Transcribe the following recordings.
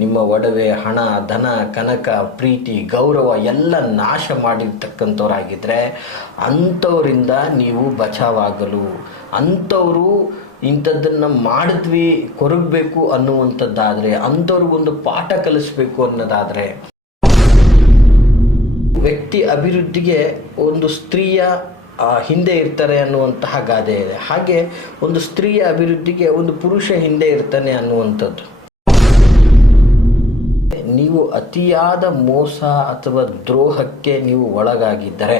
ನಿಮ್ಮ ಒಡವೆ, ಹಣ, ಧನ, ಕನಕ, ಪ್ರೀತಿ, ಗೌರವ ಎಲ್ಲ ನಾಶ ಮಾಡಿರ್ತಕ್ಕಂಥವ್ರಾಗಿದ್ದರೆ ಅಂಥವರಿಂದ ನೀವು ಬಚಾವಾಗಲು, ಅಂಥವರು ಇಂಥದ್ದನ್ನು ಮಾಡಿದ್ವಿ ಕೊರಗಬೇಕು ಅನ್ನುವಂಥದ್ದಾದರೆ, ಅಂಥವ್ರಿಗೊಂದು ಪಾಠ ಕಲಿಸ್ಬೇಕು ಅನ್ನೋದಾದರೆ, ವ್ಯಕ್ತಿ ಅಭಿವೃದ್ಧಿಗೆ ಒಂದು ಸ್ತ್ರೀಯ ಹಿಂದೆ ಇರ್ತಾರೆ ಅನ್ನುವಂತಹ ಗಾದೆ ಇದೆ. ಹಾಗೆ ಒಂದು ಸ್ತ್ರೀಯ ಅಭಿವೃದ್ಧಿಗೆ ಒಂದು ಪುರುಷ ಹಿಂದೆ ಇರ್ತಾನೆ ಅನ್ನುವಂಥದ್ದು. ನೀವು ಅತಿಯಾದ ಮೋಸ ಅಥವಾ ದ್ರೋಹಕ್ಕೆ ನೀವು ಒಳಗಾಗಿದ್ದರೆ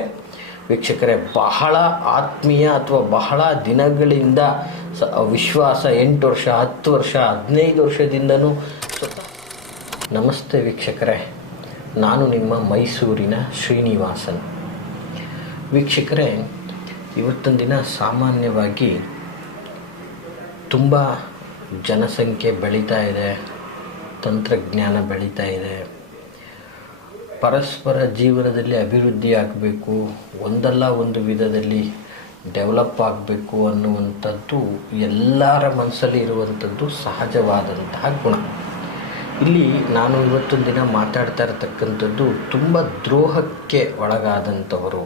ವೀಕ್ಷಕರೇ, ಬಹಳ ಆತ್ಮೀಯ ಅಥವಾ ಬಹಳ ದಿನಗಳಿಂದ ವಿಶ್ವಾಸ 8 ವರ್ಷ, 10 ವರ್ಷ, 15 ವರ್ಷದಿಂದನೂ ನಮಸ್ತೆ ವೀಕ್ಷಕರೇ, ನಾನು ನಿಮ್ಮ ಮೈಸೂರಿನ ಶ್ರೀನಿವಾಸನ್. ವೀಕ್ಷಕರೇ, ಇವತ್ತಿನ ದಿನ ಸಾಮಾನ್ಯವಾಗಿ ತುಂಬ ಜನಸಂಖ್ಯೆ ಬೆಳೀತಾ ಇದೆ, ತಂತ್ರಜ್ಞಾನ ಬೆಳೀತಾ ಇದೆ, ಪರಸ್ಪರ ಜೀವನದಲ್ಲಿ ಅಭಿವೃದ್ಧಿ ಆಗಬೇಕು, ಒಂದಲ್ಲ ಒಂದು ವಿಧದಲ್ಲಿ ಡೆವಲಪ್ ಆಗಬೇಕು ಅನ್ನುವಂಥದ್ದು ಎಲ್ಲರ ಮನಸ್ಸಲ್ಲಿ ಇರುವಂಥದ್ದು ಸಹಜವಾದಂತಹ ಗುಣ. ಇಲ್ಲಿ ನಾನು ಇವತ್ತಿನ ದಿನ ಮಾತಾಡ್ತಾ ಇರತಕ್ಕಂಥದ್ದು ತುಂಬ ದ್ರೋಹಕ್ಕೆ ಒಳಗಾದಂಥವರು.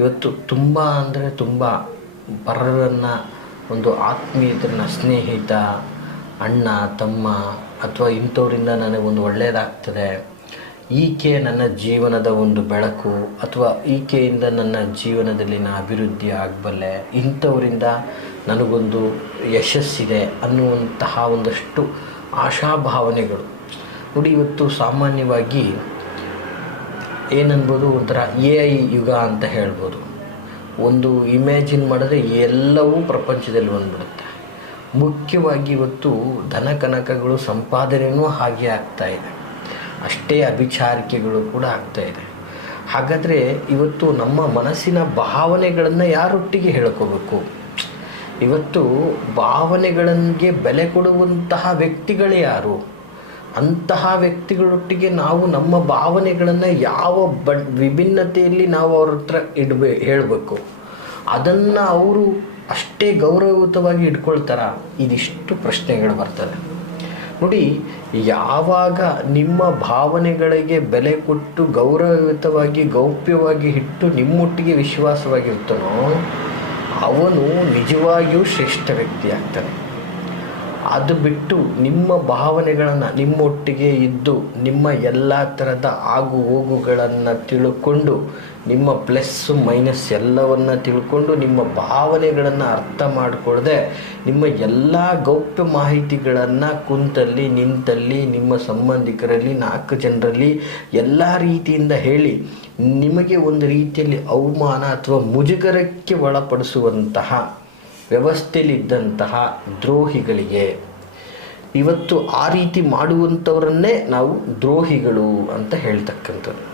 ಇವತ್ತು ತುಂಬ ಅಂದರೆ ತುಂಬ ಪರರನ್ನು, ಒಂದು ಆತ್ಮೀಯರನ್ನ, ಸ್ನೇಹಿತ, ಅಣ್ಣ, ತಮ್ಮ ಅಥವಾ ಇಂಥವರಿಂದ ನನಗೊಂದು ಒಳ್ಳೆಯದಾಗ್ತದೆ, ಈಕೆ ನನ್ನ ಜೀವನದ ಒಂದು ಬೆಳಕು, ಅಥವಾ ಈಕೆಯಿಂದ ನನ್ನ ಜೀವನದಲ್ಲಿ ನಾನು ಅಭಿವೃದ್ಧಿ ಆಗಬಲ್ಲೆ, ಇಂಥವರಿಂದ ನನಗೊಂದು ಯಶಸ್ಸಿದೆ ಅನ್ನುವಂತಹ ಒಂದಷ್ಟು ಆಶಾಭಾವನೆಗಳು. ನೋಡಿ, ಇವತ್ತು ಸಾಮಾನ್ಯವಾಗಿ ಏನನ್ಬೋದು, ಒಂಥರ AI ಯುಗ ಅಂತ ಹೇಳ್ಬೋದು. ಒಂದು ಇಮ್ಯಾಜಿನ್ ಮಾಡಿದ್ರೆ ಎಲ್ಲವೂ ಪ್ರಪಂಚದಲ್ಲಿ ಬಂದ್ಬಿಡುತ್ತೆ. ಮುಖ್ಯವಾಗಿ ಇವತ್ತು ಧನ ಕನಕಗಳು ಸಂಪಾದನೆಯೂ ಹಾಗೆ ಆಗ್ತಾಯಿದೆ, ಅಷ್ಟೇ ಅಭಿಚಾರಿಕೆಗಳು ಕೂಡ ಆಗ್ತಾಯಿದೆ. ಹಾಗಾದರೆ ಇವತ್ತು ನಮ್ಮ ಮನಸ್ಸಿನ ಭಾವನೆಗಳನ್ನು ಯಾರೊಟ್ಟಿಗೆ ಹೇಳ್ಕೋಬೇಕು? ಇವತ್ತು ಭಾವನೆಗಳಿಗೆ ಬೆಲೆ ಕೊಡುವಂತಹ ವ್ಯಕ್ತಿಗಳೇ ಯಾರು? ಅಂತಹ ವ್ಯಕ್ತಿಗಳೊಟ್ಟಿಗೆ ನಾವು ನಮ್ಮ ಭಾವನೆಗಳನ್ನು ಯಾವ ವಿಭಿನ್ನತೆಯಲ್ಲಿ ನಾವು ಅವ್ರ ಹತ್ರ ಹೇಳಬೇಕು? ಅದನ್ನು ಅವರು ಅಷ್ಟೇ ಗೌರವಯುತವಾಗಿ ಇಟ್ಕೊಳ್ತಾರ? ಇದಿಷ್ಟು ಪ್ರಶ್ನೆಗಳು ಬರ್ತದೆ. ನೋಡಿ, ಯಾವಾಗ ನಿಮ್ಮ ಭಾವನೆಗಳಿಗೆ ಬೆಲೆ ಕೊಟ್ಟು ಗೌರವಯುತವಾಗಿ ಗೌಪ್ಯವಾಗಿ ಇಟ್ಟು ನಿಮ್ಮೊಟ್ಟಿಗೆ ವಿಶ್ವಾಸವಾಗಿರ್ತಾನೋ ಅವನು ನಿಜವಾಗಿಯೂ ಶ್ರೇಷ್ಠ ವ್ಯಕ್ತಿ ಆಗ್ತಾನೆ. ಅದು ಬಿಟ್ಟು ನಿಮ್ಮ ಭಾವನೆಗಳನ್ನು ನಿಮ್ಮೊಟ್ಟಿಗೆ ಇದ್ದು ನಿಮ್ಮ ಎಲ್ಲ ಥರದ ಆಗು ಹೋಗುಗಳನ್ನು ತಿಳ್ಕೊಂಡು, ನಿಮ್ಮ ಪ್ಲಸ್ಸು ಮೈನಸ್ ಎಲ್ಲವನ್ನು ತಿಳ್ಕೊಂಡು, ನಿಮ್ಮ ಭಾವನೆಗಳನ್ನು ಅರ್ಥ ಮಾಡಿಕೊಳ್ಳದೆ ನಿಮ್ಮ ಎಲ್ಲ ಗೌಪ್ಯ ಮಾಹಿತಿಗಳನ್ನು ಕುಂತಲ್ಲಿ ನಿಂತಲ್ಲಿ ನಿಮ್ಮ ಸಂಬಂಧಿಕರಲ್ಲಿ 4 ಜನರಲ್ಲಿ ಎಲ್ಲ ರೀತಿಯಿಂದ ಹೇಳಿ ನಿಮಗೆ ಒಂದು ರೀತಿಯಲ್ಲಿ ಅವಮಾನ ಅಥವಾ ಮುಜುಗರಕ್ಕೆ ಒಳಪಡಿಸುವಂತಹ ವ್ಯವಸ್ಥೆಯಲ್ಲಿದ್ದಂತಹ ದ್ರೋಹಿಗಳಿಗೆ, ಇವತ್ತು ಆ ರೀತಿ ಮಾಡುವಂಥವರನ್ನೇ ನಾವು ದ್ರೋಹಿಗಳು ಅಂತ ಹೇಳ್ತಕ್ಕಂಥದ್ದು.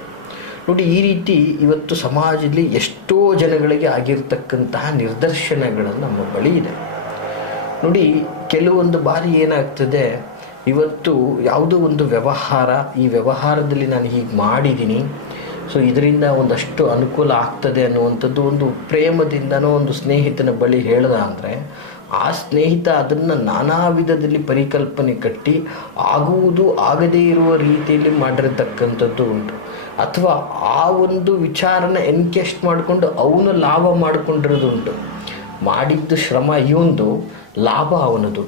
ನೋಡಿ, ಈ ರೀತಿ ಇವತ್ತು ಸಮಾಜದಲ್ಲಿ ಎಷ್ಟೋ ಜನಗಳಿಗೆ ಆಗಿರ್ತಕ್ಕಂತಹ ನಿದರ್ಶನಗಳು ನಮ್ಮ ಬಳಿ ಇದೆ. ನೋಡಿ, ಕೆಲವೊಂದು ಬಾರಿ ಏನಾಗ್ತದೆ, ಇವತ್ತು ಯಾವುದೋ ಒಂದು ವ್ಯವಹಾರ, ಈ ವ್ಯವಹಾರದಲ್ಲಿ ನಾನು ಹೀಗೆ ಮಾಡಿದ್ದೀನಿ, ಸೊ ಇದರಿಂದ ಒಂದಷ್ಟು ಅನುಕೂಲ ಆಗ್ತದೆ ಅನ್ನುವಂಥದ್ದು ಒಂದು ಪ್ರೇಮದಿಂದನೋ ಒಂದು ಸ್ನೇಹಿತನ ಬಳಿ ಹೇಳ್ದ ಅಂದರೆ, ಆ ಸ್ನೇಹಿತ ಅದನ್ನು ನಾನಾ ವಿಧದಲ್ಲಿ ಪರಿಕಲ್ಪನೆ ಕಟ್ಟಿ ಆಗುವುದು ಆಗದೇ ಇರುವ ರೀತಿಯಲ್ಲಿ ಮಾಡಿರತಕ್ಕಂಥದ್ದು ಉಂಟು. ಅಥವಾ ಆ ಒಂದು ವಿಚಾರನ ಎನ್ಕೇಸ್ಟ್ ಮಾಡಿಕೊಂಡು ಅವನು ಲಾಭ ಮಾಡಿಕೊಂಡಿರೋದು ಉಂಟು. ಮಾಡಿದ್ದು ಶ್ರಮ ಇವಂದು, ಲಾಭ ಅವನದು.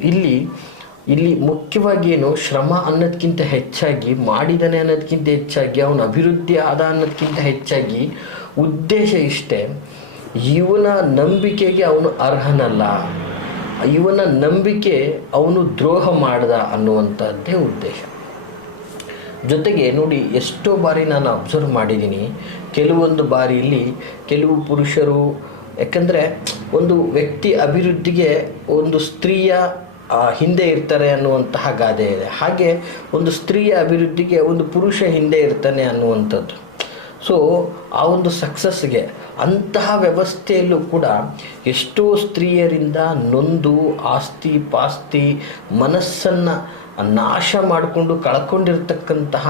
ಇಲ್ಲಿ ಮುಖ್ಯವಾಗಿ ಏನು, ಶ್ರಮ ಅನ್ನೋದಕ್ಕಿಂತ ಹೆಚ್ಚಾಗಿ, ಮಾಡಿದಾನೆ ಅನ್ನೋದಕ್ಕಿಂತ ಹೆಚ್ಚಾಗಿ, ಅವನ ಅಭಿವೃದ್ಧಿ ಆದ ಅನ್ನೋದಕ್ಕಿಂತ ಹೆಚ್ಚಾಗಿ ಉದ್ದೇಶ ಇಷ್ಟೇ, ಇವನ ನಂಬಿಕೆಗೆ ಅವನು ಅರ್ಹನಲ್ಲ, ಇವನ ನಂಬಿಕೆ ಅವನು ದ್ರೋಹ ಮಾಡ್ದ ಅನ್ನುವಂಥದ್ದೇ ಉದ್ದೇಶ. ಜೊತೆಗೆ ನೋಡಿ, ಎಷ್ಟೋ ಬಾರಿ ನಾನು ಅಬ್ಸರ್ವ್ ಮಾಡಿದ್ದೀನಿ, ಕೆಲವೊಂದು ಬಾರಿಯಲ್ಲಿ ಕೆಲವು ಪುರುಷರು, ಯಾಕಂದರೆ ಒಂದು ವ್ಯಕ್ತಿ ಅಭಿವೃದ್ಧಿಗೆ ಒಂದು ಸ್ತ್ರೀಯ ಹಿಂದೆ ಇರ್ತಾರೆ ಅನ್ನುವಂತಹ ಗಾದೆ ಇದೆ. ಹಾಗೆ ಒಂದು ಸ್ತ್ರೀಯ ಅಭಿವೃದ್ಧಿಗೆ ಒಂದು ಪುರುಷ ಹಿಂದೆ ಇರ್ತಾನೆ ಅನ್ನುವಂಥದ್ದು. ಸೊ ಆ ಒಂದು ಸಕ್ಸಸ್ಗೆ ಅಂತಹ ವ್ಯವಸ್ಥೆಯಲ್ಲೂ ಕೂಡ ಎಷ್ಟೋ ಸ್ತ್ರೀಯರಿಂದ ನೊಂದು ಆಸ್ತಿ ಪಾಸ್ತಿ ಮನಸ್ಸನ್ನು ನಾಶ ಮಾಡಿಕೊಂಡು ಕಳ್ಕೊಂಡಿರ್ತಕ್ಕಂತಹ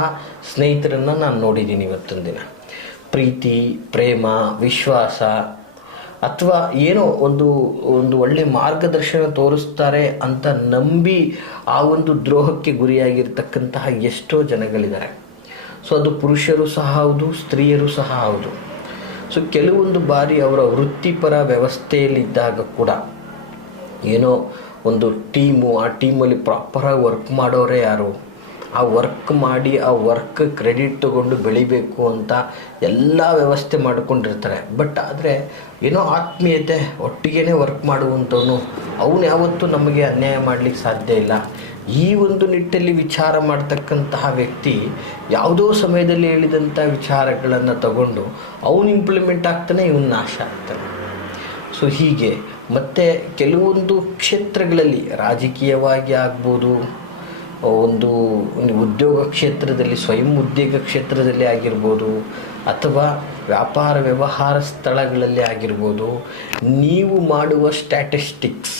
ಸ್ನೇಹಿತರನ್ನು ನಾನು ನೋಡಿದ್ದೀನಿ ಇವತ್ತಿನ ದಿನ. ಪ್ರೀತಿ, ಪ್ರೇಮ, ವಿಶ್ವಾಸ ಅಥವಾ ಏನೋ ಒಂದು ಒಂದು ಒಳ್ಳೆ ಮಾರ್ಗದರ್ಶನ ತೋರಿಸ್ತಾರೆ ಅಂತ ನಂಬಿ ಆ ಒಂದು ದ್ರೋಹಕ್ಕೆ ಗುರಿಯಾಗಿರ್ತಕ್ಕಂತಹ ಎಷ್ಟೋ ಜನಗಳಿದ್ದಾರೆ. ಸೊ ಅದು ಪುರುಷರು ಸಹ ಹೌದು, ಸ್ತ್ರೀಯರು ಸಹ ಹೌದು. ಸೊ ಕೆಲವೊಂದು ಬಾರಿ ಅವರ ವೃತ್ತಿಪರ ವ್ಯವಸ್ಥೆಯಲ್ಲಿದ್ದಾಗ ಕೂಡ ಏನೋ ಒಂದು ಟೀಮು, ಆ ಟೀಮಲ್ಲಿ ಪ್ರಾಪರಾಗಿ ವರ್ಕ್ ಮಾಡೋರೇ ಯಾರು, ಆ ವರ್ಕ್ ಮಾಡಿ ಆ ವರ್ಕ್ ಕ್ರೆಡಿಟ್ ತೊಗೊಂಡು ಬೆಳಿಬೇಕು ಅಂತ ಎಲ್ಲ ವ್ಯವಸ್ಥೆ ಮಾಡ್ಕೊಂಡಿರ್ತಾರೆ. ಬಟ್ ಆದರೆ ಏನೋ ಆತ್ಮೀಯತೆ ಒಟ್ಟಿಗೆ ವರ್ಕ್ ಮಾಡುವಂಥವನು ಅವನು ಯಾವತ್ತೂ ನಮಗೆ ಅನ್ಯಾಯ ಮಾಡಲಿಕ್ಕೆ ಸಾಧ್ಯ ಇಲ್ಲ. ಈ ಒಂದು ನಿಟ್ಟಲ್ಲಿ ವಿಚಾರ ಮಾಡ್ತಕ್ಕಂತಹ ವ್ಯಕ್ತಿ ಯಾವುದೋ ಸಮಯದಲ್ಲಿ ಹೇಳಿದಂಥ ವಿಚಾರಗಳನ್ನು ತಗೊಂಡು ಅವನು ಇಂಪ್ಲಿಮೆಂಟ್ ಆಗ್ತಾನೆ, ಇವನು ನಾಶ ಆಗ್ತಾನೆ. ಸೊ ಹೀಗೆ ಮತ್ತು ಕೆಲವೊಂದು ಕ್ಷೇತ್ರಗಳಲ್ಲಿ ರಾಜಕೀಯವಾಗಿ ಆಗ್ಬೋದು, ಒಂದು ಉದ್ಯೋಗ ಕ್ಷೇತ್ರದಲ್ಲಿ, ಸ್ವಯಂ ಉದ್ಯೋಗ ಕ್ಷೇತ್ರದಲ್ಲಿ ಆಗಿರ್ಬೋದು, ಅಥವಾ ವ್ಯಾಪಾರ ವ್ಯವಹಾರ ಸ್ಥಳಗಳಲ್ಲಿ ಆಗಿರ್ಬೋದು, ನೀವು ಮಾಡುವ ಸ್ಟ್ಯಾಟಿಸ್ಟಿಕ್ಸ್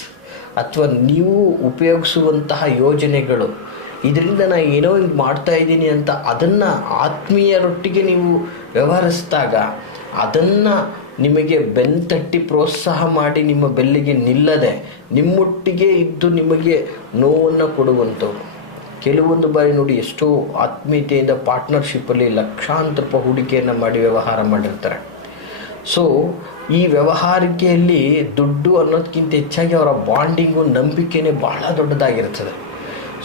ಅಥವಾ ನೀವು ಉಪಯೋಗಿಸುವಂತಹ ಯೋಜನೆಗಳು, ಇದರಿಂದ ನಾನು ಏನೋ ಹಿಂಗೆ ಮಾಡ್ತಾಯಿದ್ದೀನಿ ಅಂತ ಅದನ್ನು ಆತ್ಮೀಯರೊಟ್ಟಿಗೆ ನೀವು ವ್ಯವಹರಿಸಿದಾಗ ಅದನ್ನು ನಿಮಗೆ ಬೆನ್ತಟ್ಟಿ ಪ್ರೋತ್ಸಾಹ ಮಾಡಿ ನಿಮ್ಮ ಬೆಲ್ಲಿಗೆ ನಿಲ್ಲದೆ ನಿಮ್ಮೊಟ್ಟಿಗೆ ಇದ್ದು ನಿಮಗೆ ನೋವನ್ನು ಕೊಡುವಂಥವ್ರು. ಕೆಲವೊಂದು ಬಾರಿ ನೋಡಿ, ಎಷ್ಟೋ ಆತ್ಮೀಯತೆಯಿಂದ ಪಾರ್ಟ್ನರ್ಶಿಪ್ಪಲ್ಲಿ ಲಕ್ಷಾಂತರ ರೂಪಾಯಿ ಹೂಡಿಕೆಯನ್ನು ಮಾಡಿ ವ್ಯವಹಾರ ಮಾಡಿರ್ತಾರೆ. ಸೊ ಈ ವ್ಯವಹಾರಿಕೆಯಲ್ಲಿ ದುಡ್ಡು ಅನ್ನೋದಕ್ಕಿಂತ ಹೆಚ್ಚಾಗಿ ಅವರ ಬಾಂಡಿಂಗು, ನಂಬಿಕೆನೇ ಬಹಳ ದೊಡ್ಡದಾಗಿರ್ತದೆ.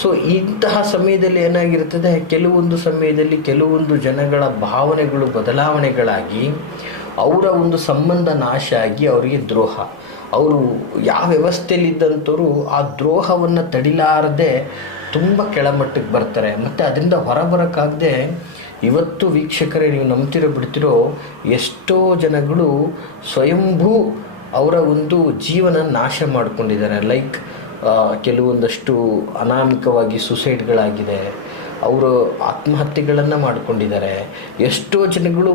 ಸೊ ಇಂತಹ ಸಮಯದಲ್ಲಿ ಏನಾಗಿರ್ತದೆ, ಕೆಲವೊಂದು ಸಮಯದಲ್ಲಿ ಕೆಲವೊಂದು ಜನಗಳ ಭಾವನೆಗಳು ಬದಲಾವಣೆಗಳಾಗಿ ಅವರ ಒಂದು ಸಂಬಂಧ ನಾಶ ಆಗಿ ಅವರಿಗೆ ದ್ರೋಹ, ಅವರು ಯಾವ ವ್ಯವಸ್ಥೆಯಲ್ಲಿದ್ದಂಥವ್ರು ಆ ದ್ರೋಹವನ್ನು ತಡಿಲಾರದೆ ತುಂಬ ಕೆಳಮಟ್ಟಕ್ಕೆ ಬರ್ತಾರೆ. ಮತ್ತು ಅದರಿಂದ ಹೊರಬರೋಕ್ಕಾಗದೆ ಇವತ್ತು ವೀಕ್ಷಕರೇ, ನೀವು ನಂಬ್ತಿರೋ ಬಿಡ್ತಿರೋ, ಎಷ್ಟೋ ಜನಗಳು ಸ್ವಯಂಭೂ ಅವರ ಒಂದು ಜೀವನ ನಾಶ ಮಾಡಿಕೊಂಡಿದ್ದಾರೆ. ಲೈಕ್ ಕೆಲವೊಂದಷ್ಟು ಅನಾಮಿಕವಾಗಿ ಸುಸೈಡ್ಗಳಾಗಿದೆ, ಅವರು ಆತ್ಮಹತ್ಯೆಗಳನ್ನು ಮಾಡಿಕೊಂಡಿದ್ದಾರೆ. ಎಷ್ಟೋ ಜನಗಳು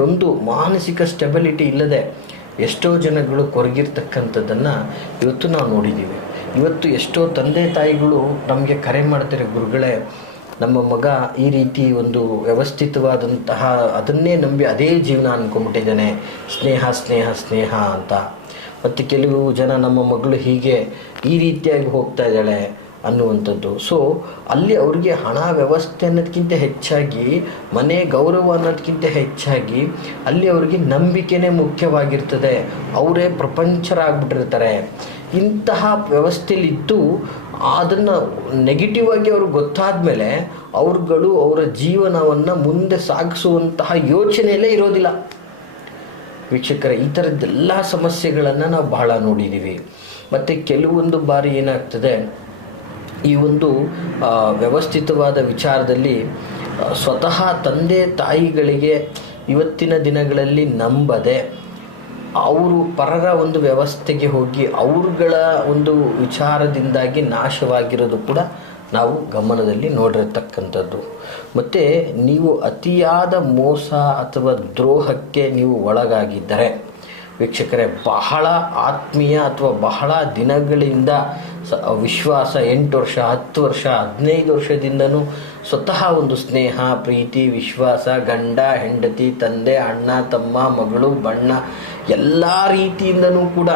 ನೊಂದು ಮಾನಸಿಕ ಸ್ಟೆಬಿಲಿಟಿ ಇಲ್ಲದೆ ಎಷ್ಟೋ ಜನಗಳು ಕೊರಗಿರ್ತಕ್ಕಂಥದ್ದನ್ನು ಇವತ್ತು ನಾವು ನೋಡಿದ್ದೀವಿ. ಇವತ್ತು ಎಷ್ಟೋ ತಂದೆ ತಾಯಿಗಳು ನಮಗೆ ಕರೆ ಮಾಡ್ತಾರೆ, ಗುರುಗಳೇ ನಮ್ಮ ಮಗ ಈ ರೀತಿ ಒಂದು ವ್ಯವಸ್ಥಿತವಾದಂತಹ ಅದನ್ನೇ ನಂಬಿ ಅದೇ ಜೀವನ ಅಂದ್ಕೊಂಡ್ಬಿಟ್ಟಿದ್ದಾನೆ, ಸ್ನೇಹ ಸ್ನೇಹ ಸ್ನೇಹ ಅಂತ. ಮತ್ತು ಕೆಲವು ಜನ ನಮ್ಮ ಮಗಳು ಹೀಗೆ ಈ ರೀತಿಯಾಗಿ ಹೋಗ್ತಾ ಇದ್ದಾಳೆ ಅನ್ನುವಂಥದ್ದು. ಸೊ ಅಲ್ಲಿ ಅವ್ರಿಗೆ ಹಣ ವ್ಯವಸ್ಥೆ ಅನ್ನೋದಕ್ಕಿಂತ ಹೆಚ್ಚಾಗಿ, ಮನೆ ಗೌರವ ಅನ್ನೋದಕ್ಕಿಂತ ಹೆಚ್ಚಾಗಿ ಅಲ್ಲಿ ಅವ್ರಿಗೆ ನಂಬಿಕೆನೇ ಮುಖ್ಯವಾಗಿರ್ತದೆ. ಅವರೇ ಪ್ರಪಂಚರಾಗ್ಬಿಟ್ಟಿರ್ತಾರೆ. ಇಂತಹ ವ್ಯವಸ್ಥೆಯಲ್ಲಿದ್ದು ಅದನ್ನು ನೆಗೆಟಿವ್ ಆಗಿ ಅವ್ರಿಗೆ ಗೊತ್ತಾದ ಮೇಲೆ ಅವ್ರುಗಳು ಅವರ ಜೀವನವನ್ನು ಮುಂದೆ ಸಾಗಿಸುವಂತಹ ಯೋಚನೆಯಲ್ಲೇ ಇರೋದಿಲ್ಲ. ವೀಕ್ಷಕರೇ, ಈ ಥರದ್ದೆಲ್ಲ ಸಮಸ್ಯೆಗಳನ್ನು ನಾವು ಬಹಳ ನೋಡಿದ್ದೀವಿ. ಮತ್ತು ಕೆಲವೊಂದು ಬಾರಿ ಏನಾಗ್ತದೆ, ಈ ಒಂದು ವ್ಯವಸ್ಥಿತವಾದ ವಿಚಾರದಲ್ಲಿ ಸ್ವತಃ ತಂದೆ ತಾಯಿಗಳಿಗೆ ಇವತ್ತಿನ ದಿನಗಳಲ್ಲಿ ನಂಬದೆ ಅವರು ಪರರ ಒಂದು ವ್ಯವಸ್ಥೆಗೆ ಹೋಗಿ ಅವ್ರುಗಳ ಒಂದು ವಿಚಾರದಿಂದಾಗಿ ನಾಶವಾಗಿರೋದು ಕೂಡ ನಾವು ಗಮನದಲ್ಲಿ ನೋಡಿರತಕ್ಕಂಥದ್ದು. ಮತ್ತು ನೀವು ಅತಿಯಾದ ಮೋಸ ಅಥವಾ ದ್ರೋಹಕ್ಕೆ ನೀವು ಒಳಗಾಗಿದ್ದರೆ ವೀಕ್ಷಕರೇ, ಬಹಳ ಆತ್ಮೀಯ ಅಥವಾ ಬಹಳ ದಿನಗಳಿಂದ ವಿಶ್ವಾಸ, 8 ವರ್ಷ 10 ವರ್ಷ 15 ವರ್ಷದಿಂದನೂ ಸ್ವತಃ ಒಂದು ಸ್ನೇಹ, ಪ್ರೀತಿ, ವಿಶ್ವಾಸ, ಗಂಡ ಹೆಂಡತಿ, ತಂದೆ ಅಣ್ಣ ತಮ್ಮ ಮಗಳು ಬಣ್ಣ ಎಲ್ಲ ರೀತಿಯಿಂದನೂ ಕೂಡ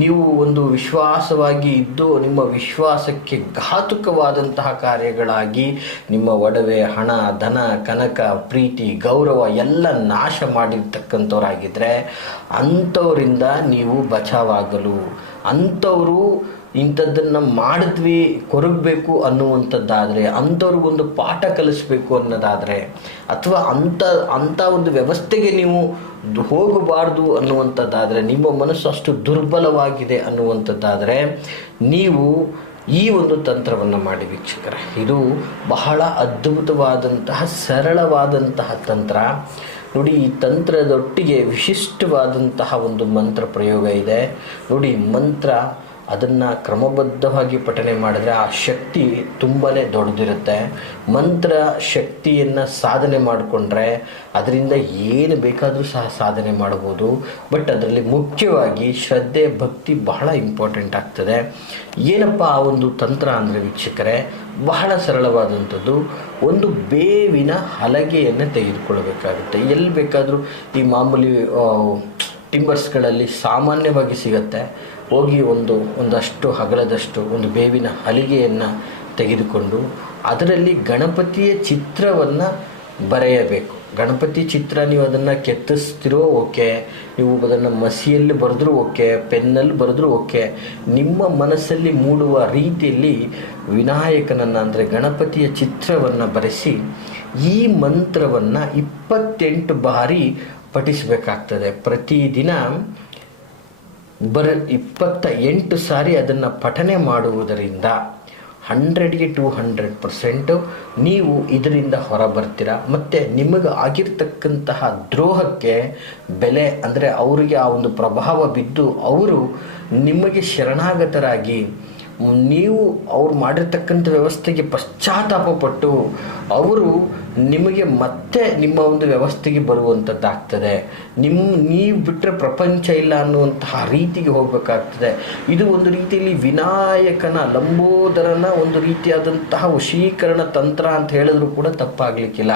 ನೀವು ಒಂದು ವಿಶ್ವಾಸವಾಗಿ ಇದ್ದು ನಿಮ್ಮ ವಿಶ್ವಾಸಕ್ಕೆ ಘಾತುಕವಾದಂತಹ ಕಾರ್ಯಗಳಾಗಿ ನಿಮ್ಮ ಒಡವೆ, ಹಣ, ಧನ, ಕನಕ, ಪ್ರೀತಿ, ಗೌರವ ಎಲ್ಲ ನಾಶ ಮಾಡಿರ್ತಕ್ಕಂಥವ್ರಾಗಿದ್ದರೆ ಅಂಥವರಿಂದ ನೀವು ಬಚಾವಾಗಲು, ಅಂಥವರು ಇಂಥದ್ದನ್ನು ಮಾಡಿದ್ವಿ ಕೊರಗಬೇಕು ಅನ್ನುವಂಥದ್ದಾದರೆ, ಅಂಥವ್ರಿಗೊಂದು ಪಾಠ ಕಲಿಸ್ಬೇಕು ಅನ್ನೋದಾದರೆ, ಅಥವಾ ಅಂಥ ಒಂದು ವ್ಯವಸ್ಥೆಗೆ ನೀವು ಹೋಗಬಾರ್ದು ಅನ್ನುವಂಥದ್ದಾದರೆ, ನಿಮ್ಮ ಮನಸ್ಸು ಅಷ್ಟು ದುರ್ಬಲವಾಗಿದೆ ಅನ್ನುವಂಥದ್ದಾದರೆ ನೀವು ಈ ಒಂದು ತಂತ್ರವನ್ನು ಮಾಡಿ ವೀಕ್ಷಕರೇ. ಇದು ಬಹಳ ಅದ್ಭುತವಾದಂತಹ ಸರಳವಾದಂತಹ ತಂತ್ರ ನೋಡಿ. ಈ ತಂತ್ರದೊಟ್ಟಿಗೆ ವಿಶಿಷ್ಟವಾದಂತಹ ಒಂದು ಮಂತ್ರ ಪ್ರಯೋಗ ಇದೆ ನೋಡಿ. ಮಂತ್ರ ಅದನ್ನು ಕ್ರಮಬದ್ಧವಾಗಿ ಪಠನೆ ಮಾಡಿದ್ರೆ ಆ ಶಕ್ತಿ ತುಂಬಾ ದೊಡ್ಡದಿರುತ್ತೆ. ಮಂತ್ರ ಶಕ್ತಿಯನ್ನು ಸಾಧನೆ ಮಾಡಿಕೊಂಡ್ರೆ ಅದರಿಂದ ಏನು ಬೇಕಾದರೂ ಸಹ ಸಾಧನೆ ಮಾಡ್ಬೋದು. ಬಟ್ ಅದರಲ್ಲಿ ಮುಖ್ಯವಾಗಿ ಶ್ರದ್ಧೆ, ಭಕ್ತಿ ಬಹಳ ಇಂಪಾರ್ಟೆಂಟ್ ಆಗ್ತದೆ. ಏನಪ್ಪ ಆ ಒಂದು ತಂತ್ರ ಅಂದರೆ ವೀಕ್ಷಕರೇ, ಬಹಳ ಸರಳವಾದಂಥದ್ದು. ಒಂದು ಬೇವಿನ ಹಲಗೆಯನ್ನು ತೆಗೆದುಕೊಳ್ಬೇಕಾಗುತ್ತೆ. ಎಲ್ಲಿ ಬೇಕಾದರೂ ಈ ಮಾಮೂಲಿ ಟಿಂಬರ್ಸ್ಗಳಲ್ಲಿ ಸಾಮಾನ್ಯವಾಗಿ ಸಿಗುತ್ತೆ. ಹೋಗಿ ಒಂದಷ್ಟು ಅಗಲದಷ್ಟು ಒಂದು ಬೇವಿನ ಹಲಿಗೆಯನ್ನು ತೆಗೆದುಕೊಂಡು ಅದರಲ್ಲಿ ಗಣಪತಿಯ ಚಿತ್ರವನ್ನು ಬರೆಯಬೇಕು. ಗಣಪತಿ ಚಿತ್ರ ನೀವು ಅದನ್ನು ಕೆತ್ತಿಸ್ತಿರೋ ಓಕೆ, ನೀವು ಅದನ್ನು ಮಸಿಯಲ್ಲಿ ಬರೆದ್ರೂ ಓಕೆ, ಪೆನ್ನಲ್ಲಿ ಬರೆದ್ರೂ ಓಕೆ, ನಿಮ್ಮ ಮನಸ್ಸಲ್ಲಿ ಮೂಡುವ ರೀತಿಯಲ್ಲಿ ವಿನಾಯಕನನ್ನು ಅಂದರೆ ಗಣಪತಿಯ ಚಿತ್ರವನ್ನು ಬರೆಸಿ ಈ ಮಂತ್ರವನ್ನು 28 ಬಾರಿ ಪಠಿಸಬೇಕಾಗ್ತದೆ. ಪ್ರತಿದಿನ 28 ಸಾರಿ ಅದನ್ನು ಪಠನೆ ಮಾಡುವುದರಿಂದ 100ಗೆ 200% ನೀವು ಇದರಿಂದ ಹೊರಬರ್ತೀರ. ಮತ್ತು ನಿಮಗೆ ಆಗಿರ್ತಕ್ಕಂತಹ ದ್ರೋಹಕ್ಕೆ ಬೆಲೆ ಅಂದರೆ ಅವರಿಗೆ ಆ ಒಂದು ಪ್ರಭಾವ ಬಿದ್ದು ಅವರು ನಿಮಗೆ ಶರಣಾಗತರಾಗಿ ನೀವು ಅವ್ರು ಮಾಡಿರ್ತಕ್ಕಂಥ ವ್ಯವಸ್ಥೆಗೆ ಪಶ್ಚಾತ್ತಾಪಪಟ್ಟು ಅವರು ನಿಮಗೆ ಮತ್ತೆ ನಿಮ್ಮ ಒಂದು ವ್ಯವಸ್ಥೆಗೆ ಬರುವಂಥದ್ದಾಗ್ತದೆ. ನೀವು ಬಿಟ್ಟರೆ ಪ್ರಪಂಚ ಇಲ್ಲ ಅನ್ನುವಂತಹ ರೀತಿಗೆ ಹೋಗಬೇಕಾಗ್ತದೆ. ಇದು ಒಂದು ರೀತಿಯಲ್ಲಿ ವಿನಾಯಕನ ಲಂಬೋದರನ ಒಂದು ರೀತಿಯಾದಂತಹ ವಶೀಕರಣ ತಂತ್ರ ಅಂತ ಹೇಳಿದ್ರು ಕೂಡ ತಪ್ಪಾಗಲಿಕ್ಕಿಲ್ಲ.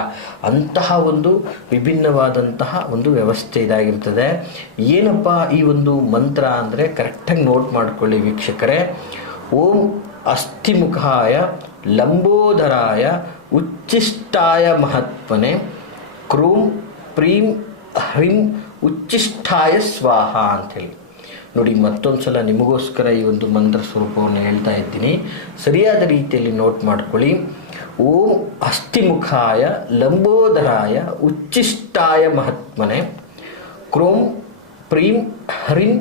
ಅಂತಹ ಒಂದು ವಿಭಿನ್ನವಾದಂತಹ ಒಂದು ವ್ಯವಸ್ಥೆ ಇದಾಗಿರ್ತದೆ. ಏನಪ್ಪ ಈ ಒಂದು ಮಂತ್ರ ಅಂದರೆ ಕರೆಕ್ಟಾಗಿ ನೋಟ್ ಮಾಡ್ಕೊಳ್ಳಿ ವೀಕ್ಷಕರೇ. ಓಂ ಅಸ್ಥಿಮುಖಾಯ ಲಂಬೋದರಾಯ ಉಚ್ಚಿಷ್ಟಾಯ ಮಹಾತ್ಮನೆ ಕ್ರೂಂ ಪ್ರೀಂ ಹ್ರೀಂ ಉಚ್ಚಿಷ್ಟಾಯ ಸ್ವಾಹ ಅಂಥೇಳಿ ನೋಡಿ. ಮತ್ತೊಂದು ಸಲ ನಿಮಗೋಸ್ಕರ ಈ ಒಂದು ಮಂತ್ರ ಸ್ವರೂಪವನ್ನು ಹೇಳ್ತಾ ಇದ್ದೀನಿ, ಸರಿಯಾದ ರೀತಿಯಲ್ಲಿ ನೋಟ್ ಮಾಡ್ಕೊಳ್ಳಿ. ಓಂ ಅಸ್ಥಿಮುಖಾಯ ಲಂಬೋದರಾಯ ಉಚ್ಚಿಷ್ಟಾಯ ಮಹಾತ್ಮನೆ ಕ್ರೋಂ ಪ್ರೀಂ ಹ್ರೀಂ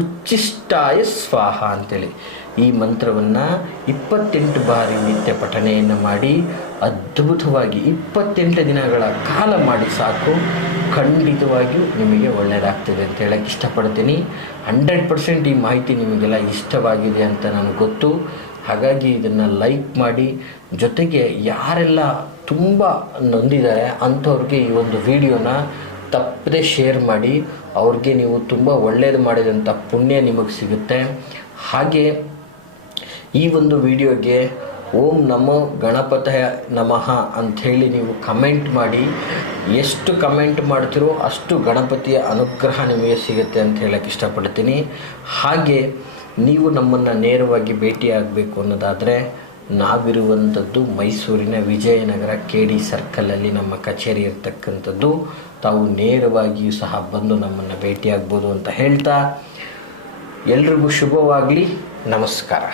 ಉಚ್ಚಿಷ್ಟಾಯ ಸ್ವಾಹ ಅಂತೇಳಿ ಈ ಮಂತ್ರವನ್ನು 28 ಬಾರಿ ನಿತ್ಯ ಪಠನೆಯನ್ನು ಮಾಡಿ ಅದ್ಭುತವಾಗಿ 28 ದಿನಗಳ ಕಾಲ ಮಾಡಿ ಸಾಕು. ಖಂಡಿತವಾಗಿಯೂ ನಿಮಗೆ ಒಳ್ಳೆಯದಾಗ್ತದೆ ಅಂತ ಹೇಳಕ್ಕೆ ಇಷ್ಟಪಡ್ತೀನಿ. 100% ಈ ಮಾಹಿತಿ ನಿಮಗೆಲ್ಲ ಇಷ್ಟವಾಗಿದೆ ಅಂತ ನನಗೆ ಗೊತ್ತು. ಹಾಗಾಗಿ ಇದನ್ನು ಲೈಕ್ ಮಾಡಿ, ಜೊತೆಗೆ ಯಾರೆಲ್ಲ ತುಂಬ ನೊಂದಿದ್ದಾರೆ ಅಂಥವ್ರಿಗೆ ಈ ಒಂದು ವಿಡಿಯೋನ ತಪ್ಪದೆ ಶೇರ್ ಮಾಡಿ. ಅವ್ರಿಗೆ ನೀವು ತುಂಬ ಒಳ್ಳೆಯದು ಮಾಡಿದಂಥ ಪುಣ್ಯ ನಿಮಗೆ ಸಿಗುತ್ತೆ. ಹಾಗೆ ಈ ಒಂದು ವಿಡಿಯೋಗೆ ಓಂ ನಮೋ ಗಣಪತಯ ನಮಃ ಅಂಥೇಳಿ ನೀವು ಕಮೆಂಟ್ ಮಾಡಿ. ಎಷ್ಟು ಕಮೆಂಟ್ ಮಾಡ್ತೀರೋ ಅಷ್ಟು ಗಣಪತಿಯ ಅನುಗ್ರಹ ನಿಮಗೆ ಸಿಗುತ್ತೆ ಅಂತ ಹೇಳಕ್ಕೆ ಇಷ್ಟಪಡ್ತೀನಿ. ಹಾಗೆ ನೀವು ನಮ್ಮನ್ನು ನೇರವಾಗಿ ಭೇಟಿಯಾಗಬೇಕು ಅನ್ನೋದಾದರೆ ನಾವಿರುವಂಥದ್ದು ಮೈಸೂರಿನ ವಿಜಯನಗರ KD ಸರ್ಕಲಲ್ಲಿ ನಮ್ಮ ಕಚೇರಿ ಇರ್ತಕ್ಕಂಥದ್ದು. ತಾವು ನೇರವಾಗಿಯೂ ಸಹ ಬಂದು ನಮ್ಮನ್ನು ಭೇಟಿಯಾಗ್ಬೋದು ಅಂತ ಹೇಳ್ತಾ ಎಲ್ರಿಗೂ ಶುಭವಾಗಲಿ. ನಮಸ್ಕಾರ.